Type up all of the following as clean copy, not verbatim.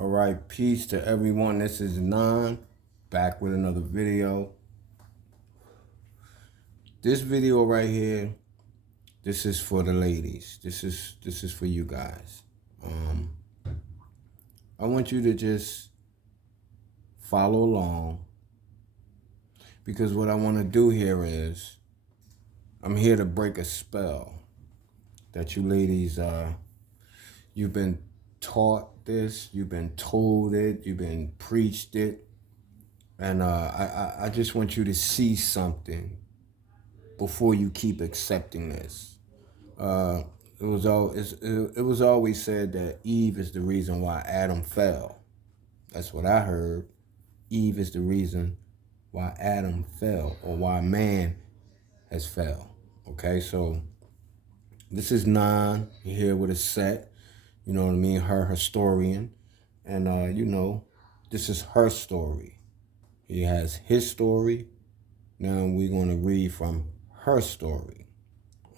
All right, peace to everyone. This is Nan, back with another video. This video right here, this is for the ladies. This is for you guys. I want you to just follow along, because what I want to do here is I'm here to break a spell that you ladies you've been taught this, you've been told it, you've been preached it, and I just want you to see something before you keep accepting this. It was always said that Eve is the reason why Adam fell. That's what I heard. Eve is the reason why Adam fell, or why man has fell. Okay, so this is Nan here with a set. You know what I mean? Her historian. And, this is her story. He has his story. Now we're going to read from her story.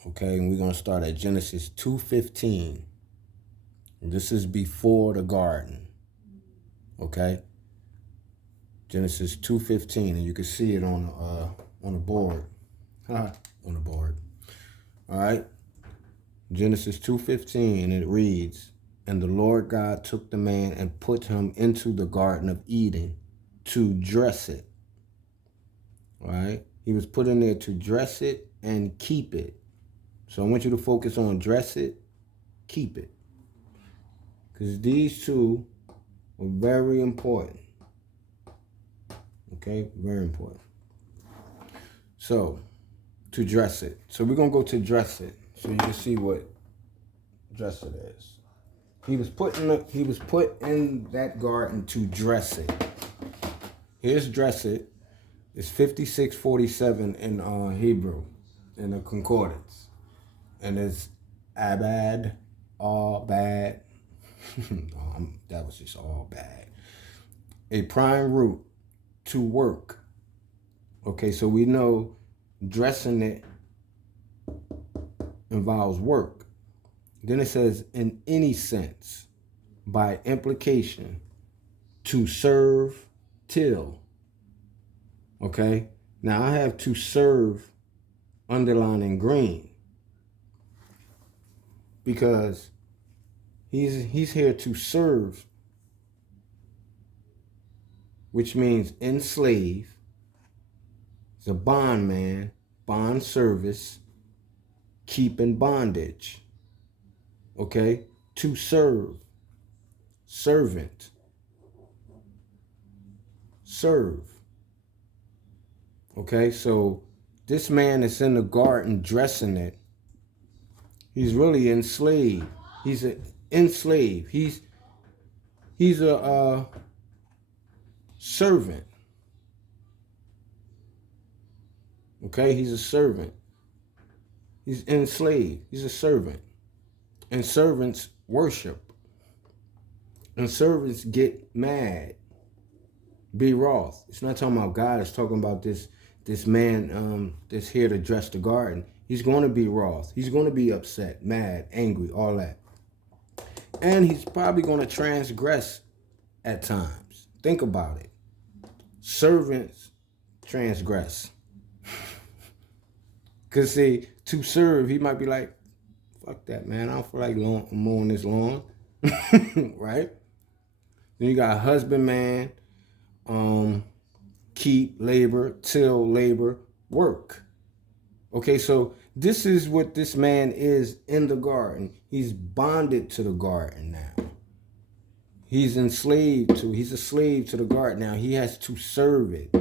Okay, and we're going to start at Genesis 2:15. This is before the garden. Okay? Genesis 2:15, and you can see it on the board. On the board. All right? Genesis 2:15, and it reads, "And the Lord God took the man and put him into the Garden of Eden to dress it." All right? He was put in there to dress it and keep it. So I want you to focus on dress it, keep it. Because these two are very important. Okay? Very important. So, to dress it. So we're going to go to dress it, so you can see what dress it is. He was put in that garden to dress it. Here's dress it. It's 5647 in Hebrew, in the concordance. And it's abad, all bad. That was just all bad. A prime root, to work. Okay, so we know dressing it involves work. Then it says, in any sense, by implication, to serve, till. Okay, now I have to serve underlined in green, because he's here to serve, which means enslave. He's a bondman, bond service, keep in bondage. Okay, to serve, servant, serve. Okay, so this man is in the garden dressing it. He's really enslaved. He's an enslaved. He's a servant. Okay, he's a servant. He's enslaved. He's a servant. And servants worship. And servants get mad, be wroth. It's not talking about God. It's talking about this man that's here to dress the garden. He's going to be wroth. He's going to be upset, mad, angry, all that. And he's probably going to transgress at times. Think about it. Servants transgress. Because, see, to serve, he might be like, fuck that, man. I don't feel like mowing this lawn. Right? Then you got husbandman, keep, labor, till, labor, work. Okay, so this is what this man is in the garden. He's bonded to the garden now. He's a slave to the garden now. He has to serve it.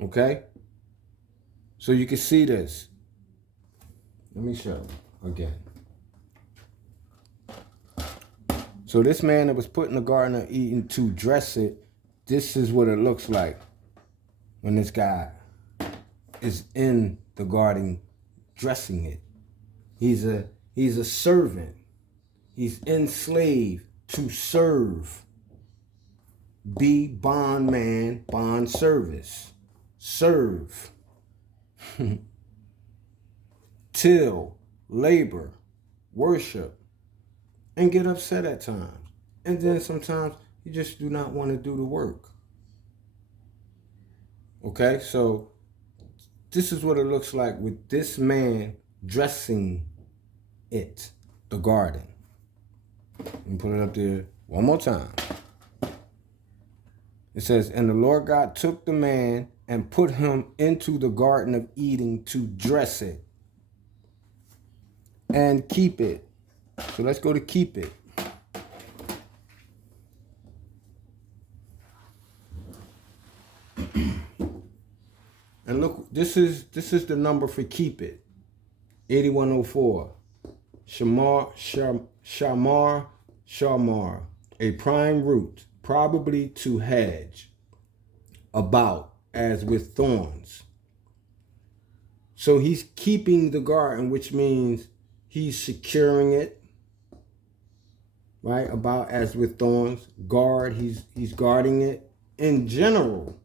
Okay? So you can see this. Let me show you again. So this man that was put in the Garden of Eden to dress it, this is what it looks like when this guy is in the garden dressing it. He's a servant. He's enslaved to serve. Be bondman, bond service. Serve. Till, labor, worship. and get upset at times. And then sometimes you just do not want to do the work. Okay, so this is what it looks like with this man dressing it, the garden. Let me put it up there one more time. It says, and the Lord God took the man and put him into the Garden of Eden to dress it and keep it. So let's go to keep it. And look, this is the number for keep it. 8104. Shamar, a prime root, probably to hedge about as with thorns. So he's keeping the garden, which means he's securing it, right? About as with thorns. Guard, he's guarding it. In general,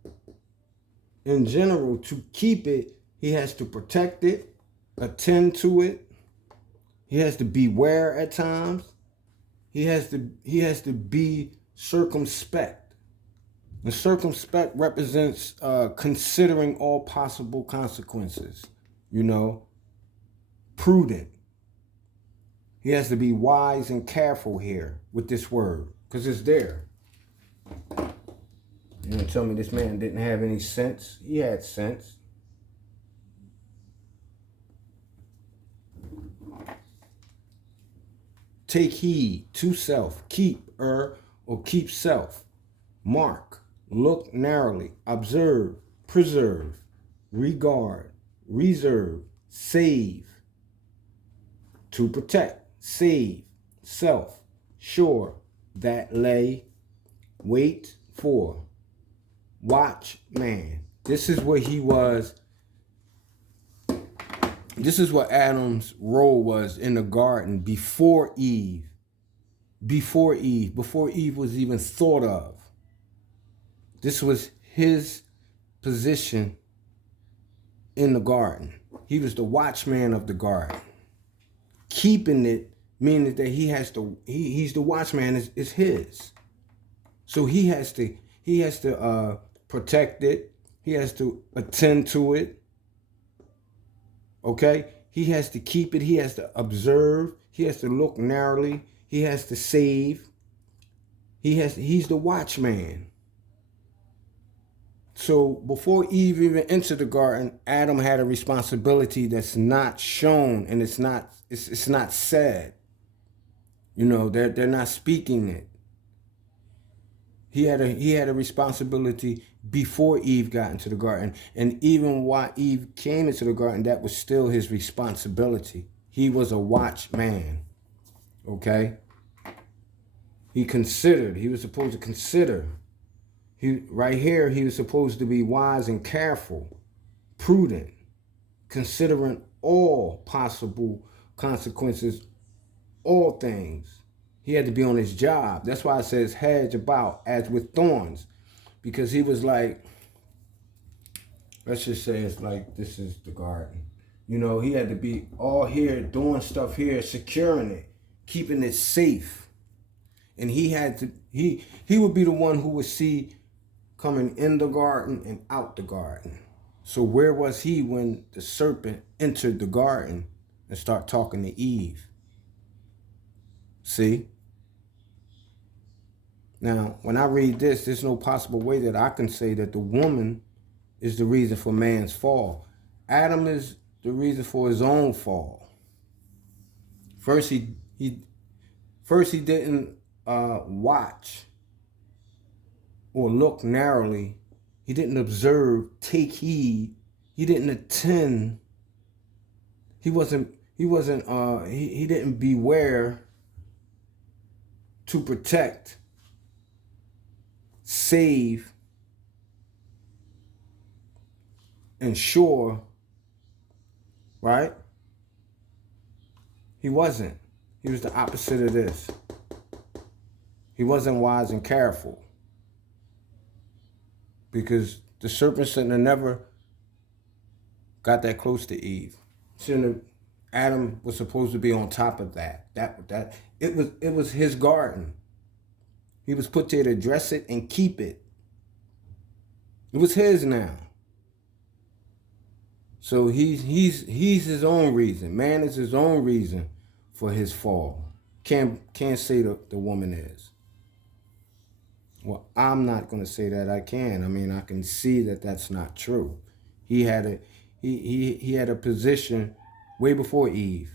to keep it, he has to protect it, attend to it. He has to beware at times. He has to be circumspect. And circumspect represents considering all possible consequences. Prudent. He has to be wise and careful here with this word, because it's there. You gonna tell me this man didn't have any sense? He had sense. Take heed to self, keep or keep self. Mark, look narrowly, observe, preserve, regard, reserve, save. To protect, save, self, sure, that lay, wait for. Watchman. This is what he was. This is what Adam's role was in the garden before Eve. Before Eve was even thought of. This was his position in the garden. He was the watchman of the garden. Keeping it, meaning that he's the watchman, is his. So he has to protect it. He has to attend to it. Okay? He has to keep it. He has to observe. He has to look narrowly. He has to save. He's the watchman. So before Eve even entered the garden, Adam had a responsibility that's not shown, and it's not said. They're not speaking it. He had a responsibility before Eve got into the garden. And even while Eve came into the garden, that was still his responsibility. He was a watchman. Okay? He was supposed to consider. Right here, he was supposed to be wise and careful, prudent, considering all possible consequences, all things. He had to be on his job. That's why it says hedge about as with thorns. Because he was like, let's just say it's like this is the garden. He had to be all here, doing stuff here, securing it, keeping it safe. And he would be the one who would see coming in the garden and out the garden. So where was he when the serpent entered the garden and started talking to Eve? See? Now, when I read this, there's no possible way that I can say that the woman is the reason for man's fall. Adam is the reason for his own fall. First, he didn't watch or look narrowly. He didn't observe, take heed. He didn't attend. He didn't beware to protect, save, ensure, right? He wasn't. He was the opposite of this. He wasn't wise and careful. Because the serpent shouldn't have never got that close to Eve. Adam was supposed to be on top of that. it was his garden. He was put there to dress it and keep it. It was his now. So he's his own reason. Man is his own reason for his fall. Can't say the woman is. Well, I'm not going to say that I can. I mean, I can see that that's not true. He had a position way before Eve.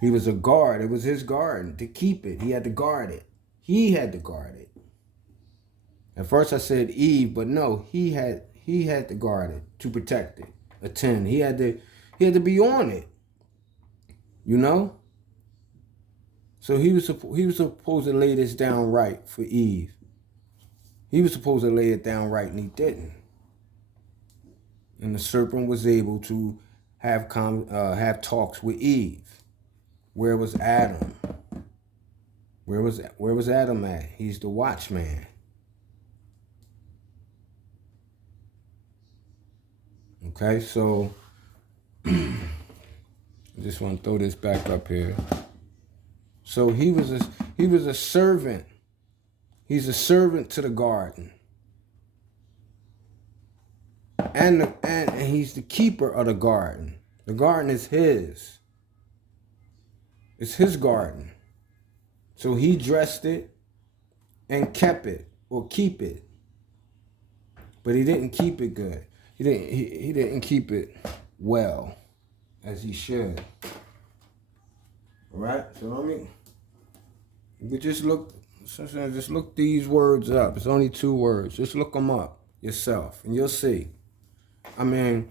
He was a guard. It was his garden to keep it. He had to guard it. He had to guard it. At first I said Eve, but no, he had to guard it, to protect it, attend. He had to be on it. You know? So he was supposed to lay this down right for Eve. He was supposed to lay it down right, and he didn't. And the serpent was able to have talks with Eve. Where was Adam? Where was Adam at? He's the watchman. Okay, so I just want to throw this back up here. So he was a servant. He's a servant to the garden. And he's the keeper of the garden. The garden is his. It's his garden. So he dressed it and kept it, or keep it. But he didn't keep it good. He didn't keep it well as he should. All right? So I mean, you just look these words up. It's only 2 words. Just look them up yourself and you'll see. I mean,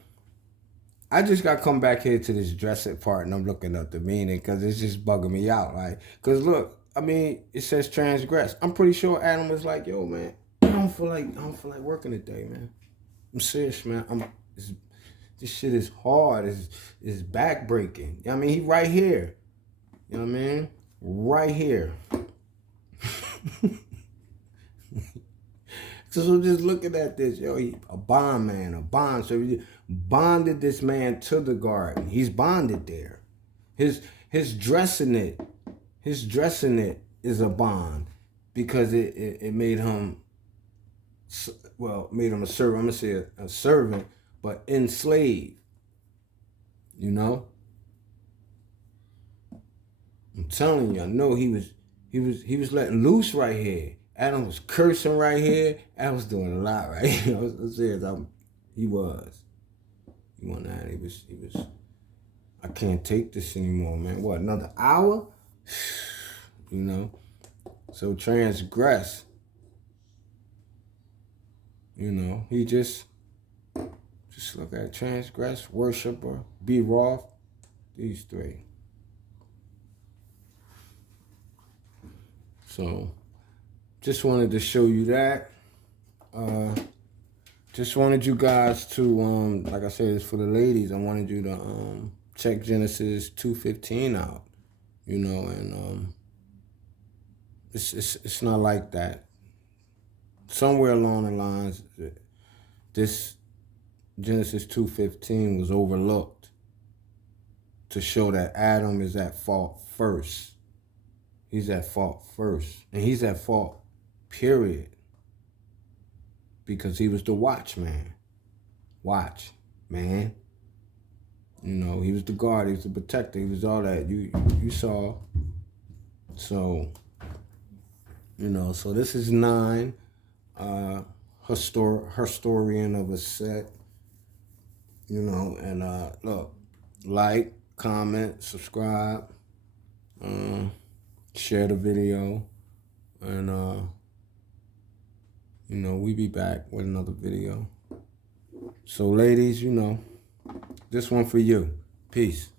I just got to come back here to this dress it part and I'm looking up the meaning because it's just bugging me out. Like, because look, I mean, it says transgress. I'm pretty sure Adam was like, yo, man, I don't feel like working today, man. I'm serious, man. This shit is hard. It's backbreaking. I mean, he right here. You know what I mean? Right here. So just looking at this, yo, he a bondman, a bond. So he bonded this man to the garden. He's bonded there. His dressing it is a bond because it made him, well, made him a servant. I'm gonna say a servant, but enslaved. You know. I'm telling you, I know he was letting loose right here. Adam was cursing right here. Adam was doing a lot right here. He was. He was. I can't take this anymore, man. What, another hour? You know. So transgress. You know, he just look at transgress, worshiper, be wroth. These 3. So, just wanted to show you that. Just wanted you guys to, like I said, it's for the ladies. I wanted you to check Genesis 2:15 out, you know, and it's not like that. Somewhere along the lines, this Genesis 2:15 was overlooked to show that Adam is at fault first. He's at fault first. And he's at fault, period. Because he was the watchman. Watch, man. You know, he was the guard, he was the protector, he was all that. You saw. So, you know, so this is 9. Historian of a set. You know, and look, like, comment, subscribe, share the video, and you know, we be back with another video. So ladies, you know, this one for you. Peace.